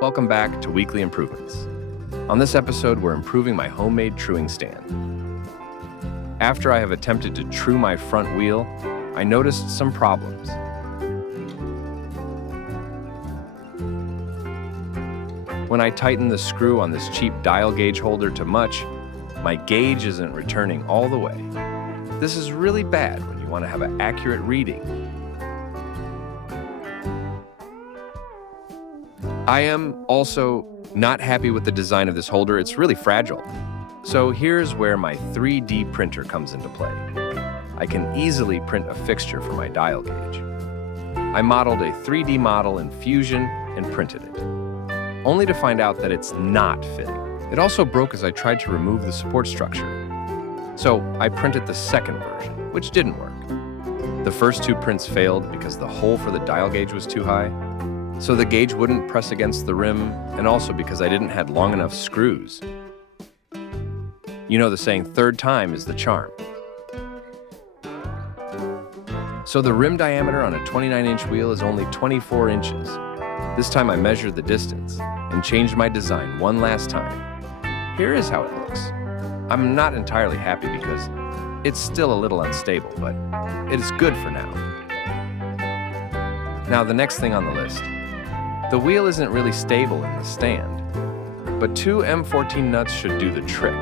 Welcome back to Weekly Improvements. On this episode, we're improving my homemade truing stand. After I have attempted to true my front wheel, I noticed some problems. When I tighten the screw on this cheap dial gauge holder too much, my gauge isn't returning all the way. This is really bad when you want to have an accurate reading. I am also not happy with the design of this holder. It's really fragile. So here's where my 3D printer comes into play. I can easily print a fixture for my dial gauge. I modeled a 3D model in Fusion and printed it, only to find out that it's not fitting. It also broke as I tried to remove the support structure. So I printed the second version, which didn't work. The first two prints failed because the hole for the dial gauge was too high, so the gauge wouldn't press against the rim, and also because I didn't have long enough screws. You know the saying, third time is the charm. So the rim diameter on a 29-inch wheel is only 24 inches. This time I measured the distance and changed my design one last time. Here is how it looks. I'm not entirely happy because it's still a little unstable, but it is good for now. Now the next thing on the list. The wheel isn't really stable in the stand, but two M14 nuts should do the trick.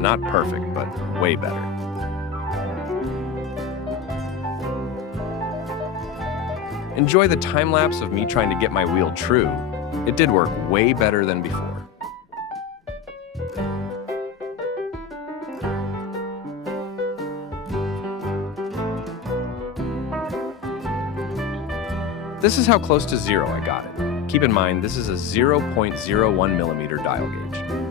Not perfect, but way better. Enjoy the time lapse of me trying to get my wheel true. It did work way better than before. This is how close to zero I got it. Keep in mind, this is a 0.01 millimeter dial gauge.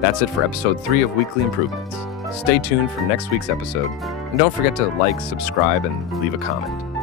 That's it for episode 3 of Weekly Improvements. Stay tuned for next week's episode, and don't forget to like, subscribe, and leave a comment.